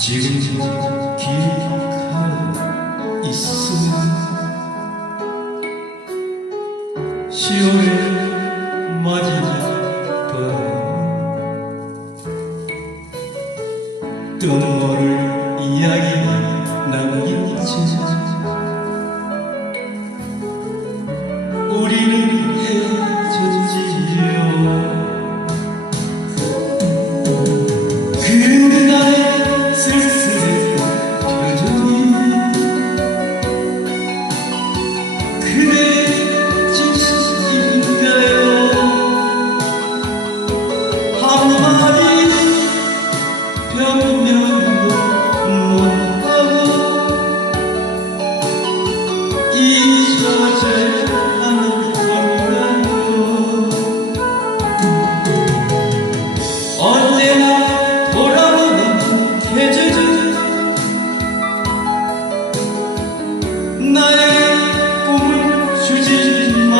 지금 기억하고 있어 10월의 마지막 밤 뜬모를 이야기 남긴 채 우리는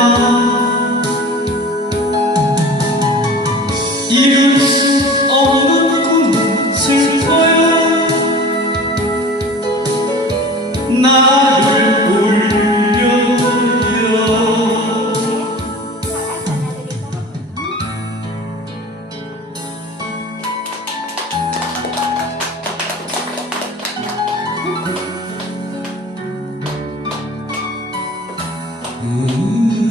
마 이룰 수 없는 꿈은 슬퍼요. 나를 울려요. 그